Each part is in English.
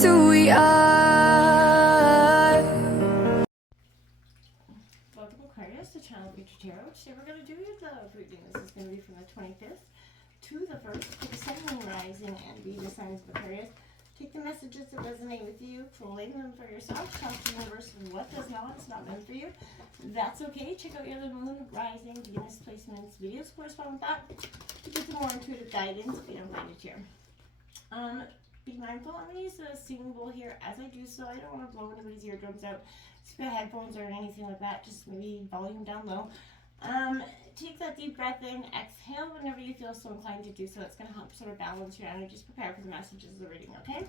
just who we are. Welcome Aquarius to Channel Future Tarot. Today we're going to do your love reading. This is going to be from the 25th to the 1st for the Sun, Moon, Rising, and Venus signs of Aquarius. Take the messages that resonate with you, collate them for yourself, talk to the universe what does not, it's not meant for you. That's okay. Check out your other Moon, Rising, Venus placements, videos correspond with that to get some more intuitive guidance if you don't find it here. Be mindful, I'm going to use a singing bowl here as I do so. I don't want to blow anybody's eardrums out. Just put headphones or anything like that, just maybe volume down low. Take that deep breath in, exhale whenever you feel so inclined to do so. It's going to help sort of balance your energy. Just prepare for the messages of the reading, okay?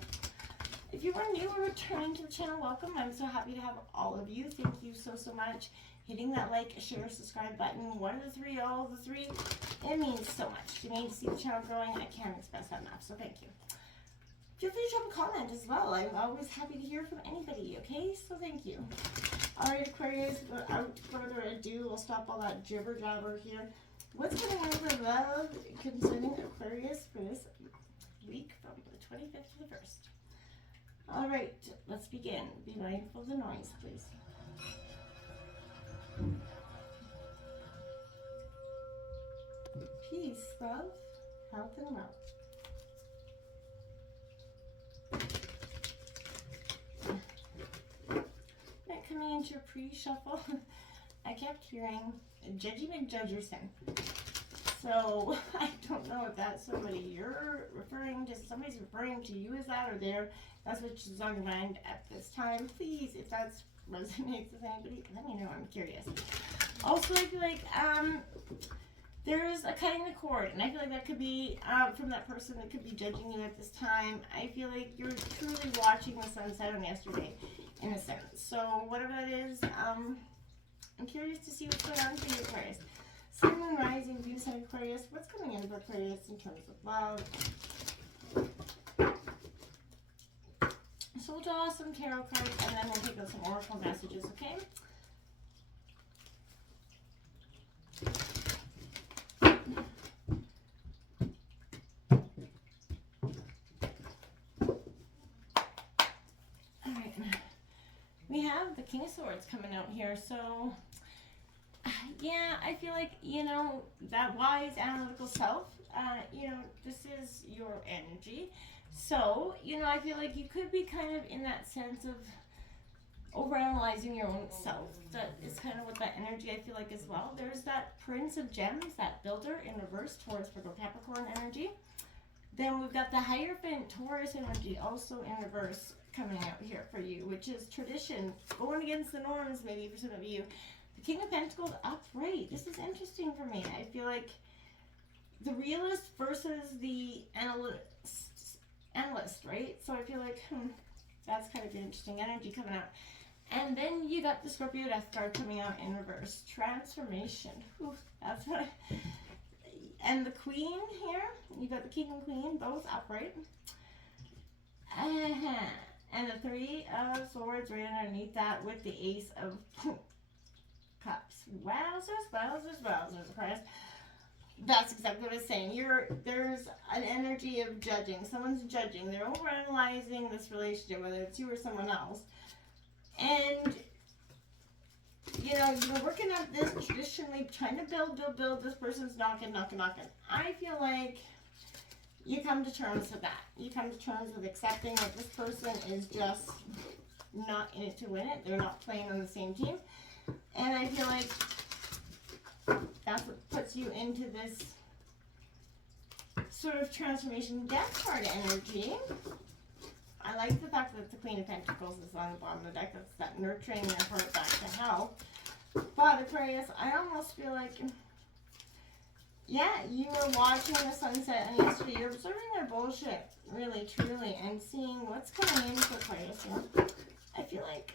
If you are new or returning to the channel, welcome. I'm so happy to have all of you. Thank you so much. Hitting that like, share, subscribe button, one of the three, all of the three, it means so much to me to see the channel growing. I can't express that enough, so thank you. Feel free to drop a comment as well. I'm always happy to hear from anybody, okay? So thank you. Alright, Aquarius, without further ado, we'll stop all that jibber jabber here. What's going on for love concerning Aquarius for this week from the 25th to the 1st? Alright, let's begin. Be mindful of the noise, please. Peace, love, health, and wealth. Coming into your pre-shuffle, I kept hearing Judgy McJudgerson. So I don't know if that's somebody you're referring to, somebody's referring to you as that, or that's what is on your mind at this time. Please, if that resonates with anybody, let me know. I'm curious. Also, I feel like there's a cutting the cord, and I feel like that could be from that person that could be judging you at this time. I feel like you're truly watching the sunset on yesterday, in a sense. So whatever that is, I'm curious to see what's going on for you, Aquarius. Sun, Moon, Rising, Venus, and Aquarius. What's coming in for Aquarius in terms of love? So we'll draw some tarot cards, and then we'll take out some oracle messages, okay? We have the King of Swords coming out here, so yeah, I feel like, you know, that wise analytical self, you know, this is your energy. So, you know, I feel like you could be kind of in that sense of overanalyzing your own self. That is kind of what that energy I feel like as well. There's that Prince of Gems, that builder in reverse, Taurus, Virgo, Capricorn energy. Then we've got the Hierophant, Taurus energy, also in reverse, coming out here for you, which is tradition, going against the norms maybe for some of you. The King of Pentacles upright. This is interesting for me. I feel like the realist versus the analyst, right? So I feel like, that's kind of interesting energy coming out. And then you got the Scorpio Death card coming out in reverse. Transformation. Whew, that's what and the Queen here. You got the King and Queen, both upright. And the Three of Swords right underneath that with the Ace of Cups. Wowzers, wowzers, wowzers, Aquarius. That's exactly what I was saying. There's an energy of judging. Someone's judging. They're overanalyzing this relationship, whether it's you or someone else. And, you know, you're working at this traditionally, trying to build. This person's knocking. I feel like you come to terms with that. You come to terms with accepting that this person is just not in it to win it. They're not playing on the same team. And I feel like that's what puts you into this sort of transformation death card energy. I like the fact that the Queen of Pentacles is on the bottom of the deck. That's that nurturing their heart back to health. But Aquarius, I almost feel like, yeah, you were watching the sunset, and yesterday you're observing their bullshit, really, truly, and seeing what's coming in for Aquarius. I feel like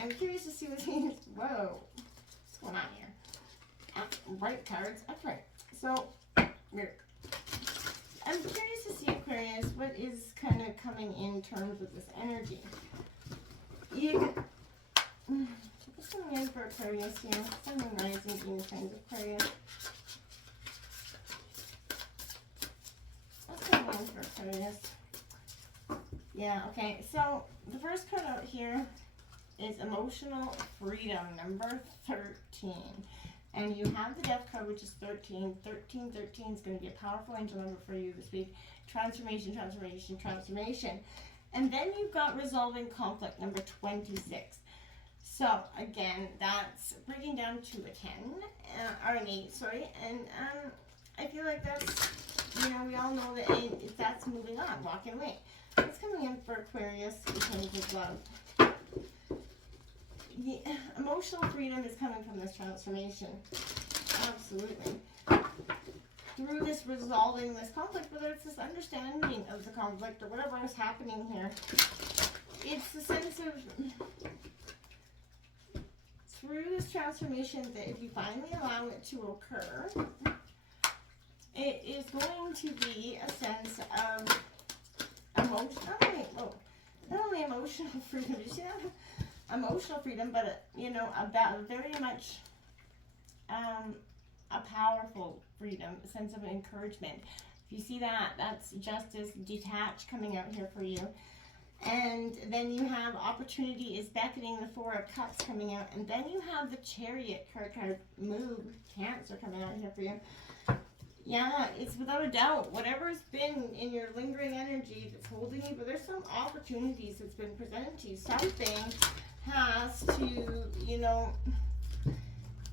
I'm curious to see what he's, whoa, what's going on here? Right cards, upright. So, weird. I'm curious to see, Aquarius, what is kind of coming in terms of this energy. What's coming in for Aquarius here? Sun, Moon, Rising, Venus signs of Aquarius. Yeah, okay. So the first card out here is Emotional Freedom, number 13. And you have the Death card, which is 13. 13 is going to be a powerful angel number for you this week. Transformation, transformation, transformation. And then you've got Resolving Conflict, number 26. So, again, that's breaking down to a 10, or an 8, sorry. And I feel like that's, you know, we all know that that's moving on, walking away. What's coming in for Aquarius in terms of love? The emotional freedom is coming from this transformation. Absolutely. Through this resolving this conflict, whether it's this understanding of the conflict or whatever is happening here, it's the sense of, through this transformation, that if you finally allow it to occur, it is going to be a sense of emotional, not only emotional freedom, did you see that? Emotional freedom, but you know, about very much a powerful freedom, a sense of encouragement. If you see that, that's justice, detached coming out here for you. And then you have opportunity is beckoning, the Four of Cups coming out, and then you have the Chariot card move, Cancer coming out here for you. Yeah, it's without a doubt, whatever's been in your lingering energy that's holding you, but there's some opportunities that's been presented to you. Something has to, you know,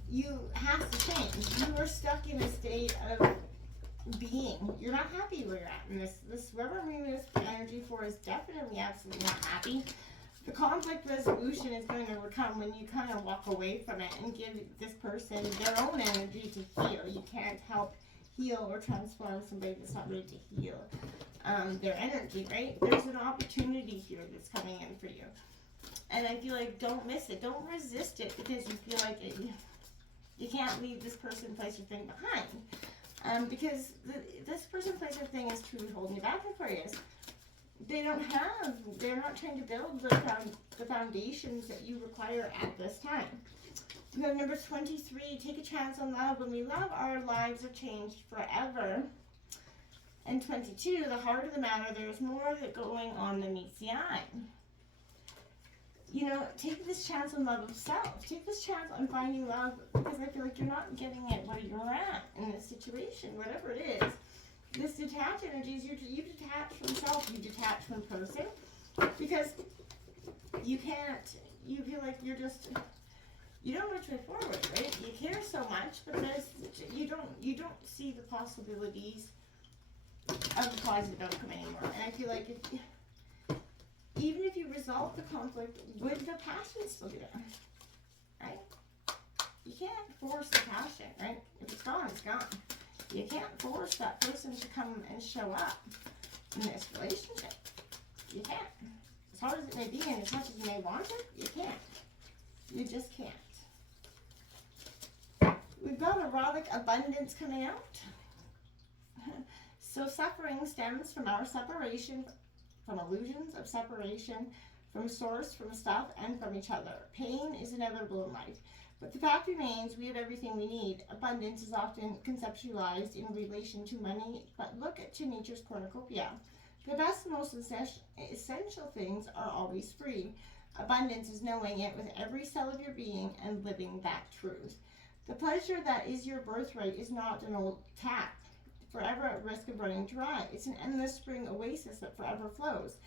you have to change. You are stuck in a state of being. You're not happy where you're at. And this whoever I'm bringing this energy for is definitely absolutely not happy. The conflict resolution is going to come when you kind of walk away from it and give this person their own energy to heal. You can't help heal or transform somebody that's not ready to heal their energy, right? There's an opportunity here that's coming in for you. And I feel like don't miss it. Don't resist it because you feel like you can't leave this person, place, or thing behind. Because this person, place, or thing is truly holding you back, Aquarius. They're not trying to build the foundations that you require at this time. We have number 23, take a chance on love. When we love, our lives are changed forever. And 22, the heart of the matter, there's more that going on than meets the eye. You know, take this chance on love of self. Take this chance on finding love because I feel like you're not getting it where you're at in this situation, whatever it is. This detached energy is you detach from self, you detach from person because you can't, you feel like you're just, you don't know which way forward, right? You care so much, but you don't see the possibilities of the positive outcome anymore. And I feel like even if you resolve the conflict, would the passion still be there? Right? You can't force the passion, right? If it's gone, it's gone. You can't force that person to come and show up in this relationship. You can't. As hard as it may be and as much as you may want it, you can't. You just can't. We've got erotic abundance coming out. So suffering stems from our separation, from illusions of separation, from source, from stuff, and from each other. Pain is inevitable in life. But the fact remains, we have everything we need. Abundance is often conceptualized in relation to money, but look to nature's cornucopia. The best and most essential things are always free. Abundance is knowing it with every cell of your being and living that truth. The pleasure that is your birthright is not an old tap, forever at risk of running dry. It's an endless spring oasis that forever flows.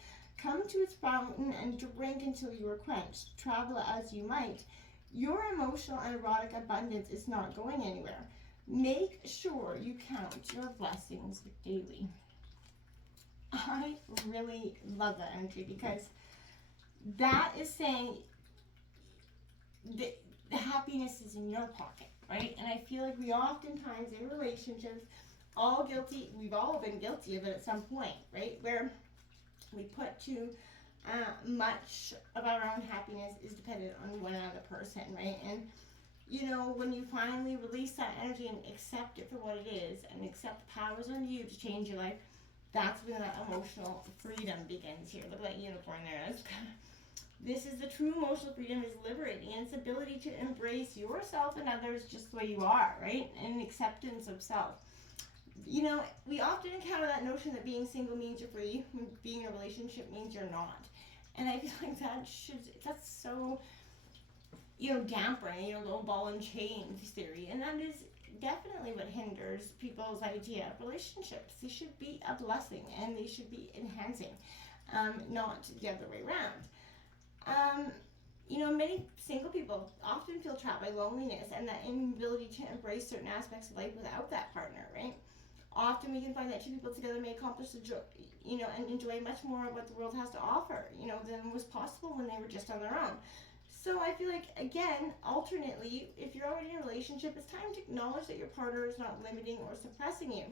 Come to its fountain and drink until you are quenched. Travel as you might. Your emotional and erotic abundance is not going anywhere. Make sure you count your blessings daily. I really love that energy because that is saying the happiness is in your pocket, right? And I feel like we oftentimes in relationships, we've all been guilty of it at some point, right? Where we put too much of our own happiness is dependent on one other person, right? And you know, when you finally release that energy and accept it for what it is and accept the powers on you to change your life, that's when that emotional freedom begins here. Look at that unicorn there. This is the true emotional freedom, is liberating, and its ability to embrace yourself and others just the way you are, right? And acceptance of self. You know, we often encounter that notion that being single means you're free, being in a relationship means you're not. And I feel like that's so, you know, dampering, you know, the ball and chain theory. And that is definitely what hinders people's idea of relationships. They should be a blessing and they should be enhancing, not the other way around. You know, many single people often feel trapped by loneliness and that inability to embrace certain aspects of life without that partner, right? Often we can find that two people together may accomplish the joy, you know, and enjoy much more of what the world has to offer, you know, than was possible when they were just on their own. So I feel like, again, alternately, if you're already in a relationship, it's time to acknowledge that your partner is not limiting or suppressing you.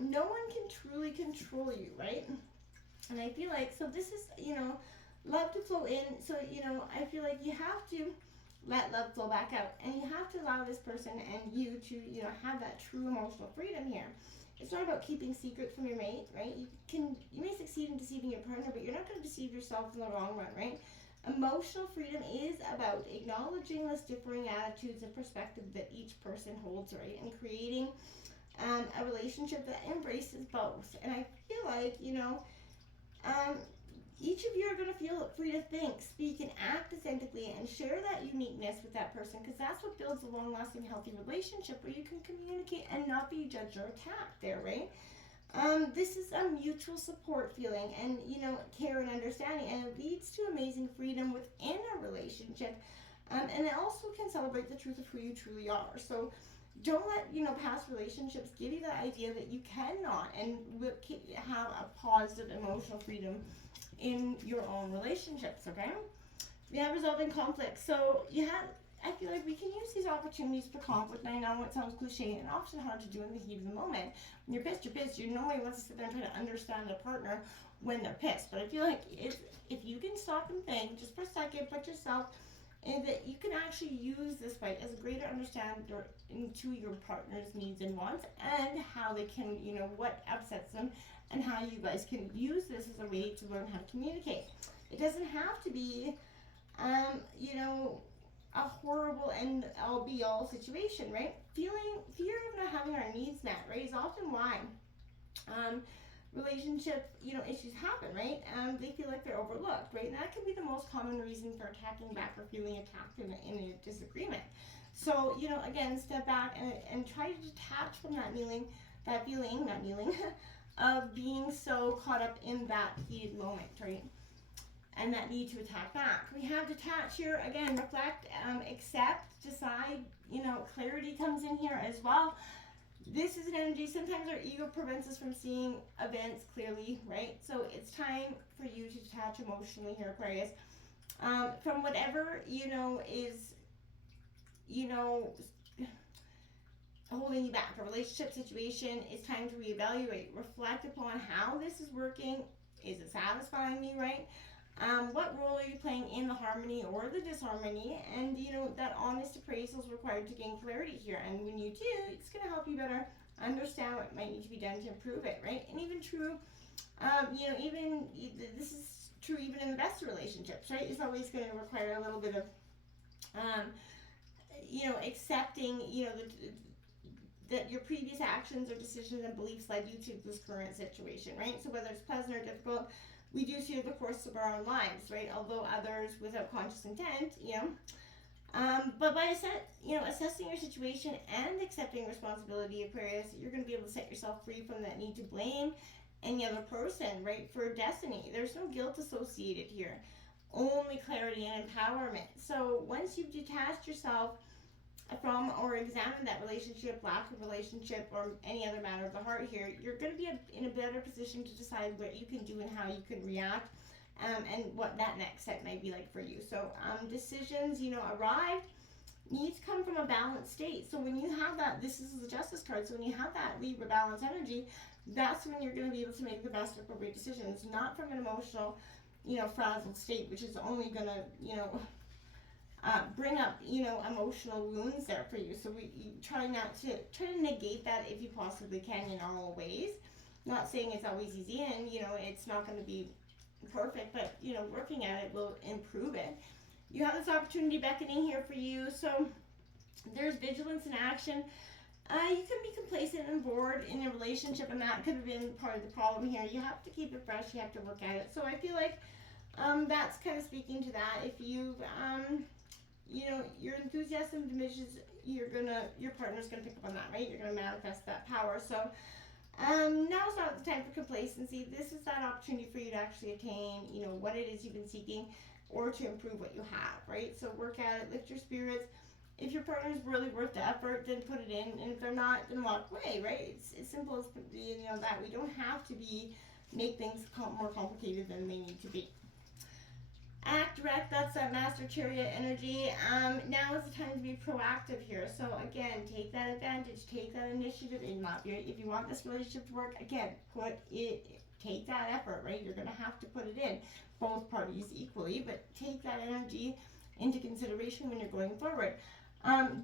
No one can truly control you, right? And I feel like, so this is, you know, love to flow in. So, you know, I feel like you have to let love flow back out. And you have to allow this person and you to, you know, have that true emotional freedom here. It's not about keeping secrets from your mate, right? You may succeed in deceiving your partner, but you're not going to deceive yourself in the long run, right? Emotional freedom is about acknowledging those differing attitudes and perspectives that each person holds, right? And creating a relationship that embraces both. And I feel like, you know, each of you are going to feel free to think, speak, and act authentically and share that uniqueness with that person because that's what builds a long-lasting, healthy relationship where you can communicate and not be judged or attacked there, right? This is a mutual support feeling and, you know, care and understanding, and it leads to amazing freedom within a relationship. And it also can celebrate the truth of who you truly are. So don't let, you know, past relationships give you the idea that you cannot and will have a positive emotional freedom in your own relationships, okay? We have resolving conflict. So I feel like we can use these opportunities for conflict. And I know it sounds cliche and often hard to do in the heat of the moment. When you're pissed, you're pissed. You nobody wants to sit there and try to understand a partner when they're pissed. But I feel like if you can stop and think just for a second, put yourself in that you can actually use this fight as a greater understanding into your partner's needs and wants and how they can, you know, what upsets them and how you guys can use this as a way to learn how to communicate. It doesn't have to be, you know, a horrible end all be all situation, right? Fear of not having our needs met, right, is often why relationship, you know, issues happen, right? They feel like they're overlooked, right? And that can be the most common reason for attacking back or feeling attacked in a disagreement. So, you know, again, step back and try to detach from that feeling, not kneeling, of being so caught up in that heated moment, right? And that need to attack back. We have detach here, again, reflect, accept, decide, you know, clarity comes in here as well. This is an energy, sometimes our ego prevents us from seeing events clearly, right? So it's time for you to detach emotionally here, Aquarius, from whatever, you know, is, you know, holding you back. A relationship situation, it's time to reevaluate, reflect upon how this is working. Is it satisfying you, right? What role are you playing in the harmony or the disharmony? And, you know, that honest appraisal is required to gain clarity here. And when you do, it's going to help you better understand what might need to be done to improve it, right? And even true, you know, even this is true even in the best relationships, right? It's always going to require a little bit of, you know, accepting, you know, that your previous actions or decisions and beliefs led you to this current situation, right? So whether it's pleasant or difficult, we do see the course of our own lives, right? Although others without conscious intent, you know. But by assessing your situation and accepting responsibility, Aquarius, you're going to be able to set yourself free from that need to blame any other person, right? For destiny. There's no guilt associated here. Only clarity and empowerment. So once you've detached yourself from or examine that relationship, lack of relationship, or any other matter of the heart here, you're going to be in a better position to decide what you can do and how you can react, and what that next step might be like for you. So decisions, you know, arrived, needs come from a balanced state. So when you have that, this is the Justice card, so when you have that Libra balance energy, that's when you're going to be able to make the best appropriate decisions, not from an emotional, you know, frazzled state, which is only going to, you know, bring up, you know, emotional wounds there for you. So you try to negate that if you possibly can in all ways. Not saying it's always easy, and, you know, it's not going to be perfect, but, you know, working at it will improve it. You have this opportunity beckoning here for you. So there's vigilance in action. You can be complacent and bored in a relationship, and that could have been part of the problem here. You have to keep it fresh. You have to look at it. So I feel like that's kind of speaking to that. If you've, you know, your enthusiasm diminishes, your partner's gonna pick up on that, right? You're gonna manifest that power. So now's not the time for complacency. This is that opportunity for you to actually attain, you know, what it is you've been seeking, or to improve what you have, right? So work at it, lift your spirits. If your partner is really worth the effort, then put it in, and if they're not, then walk away, right? It's as simple as, you know, that. We don't have to make things more complicated than they need to be. Act direct, that's that Master Chariot energy. Now is the time to be proactive here. So again, take that advantage, take that initiative. If you want this relationship to work, again, take that effort, right? You're gonna have to put it in, both parties equally, but take that energy into consideration when you're going forward.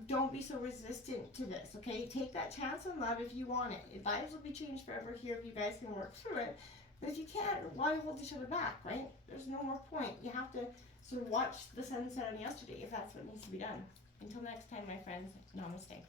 Don't be so resistant to this, okay? Take that chance on love if you want it. Lives will be changed forever here if you guys can work through it. But if you can't, why hold each other back, right? There's no more point. You have to sort of watch the sunset on yesterday if that's what needs to be done. Until next time, my friends, namaste.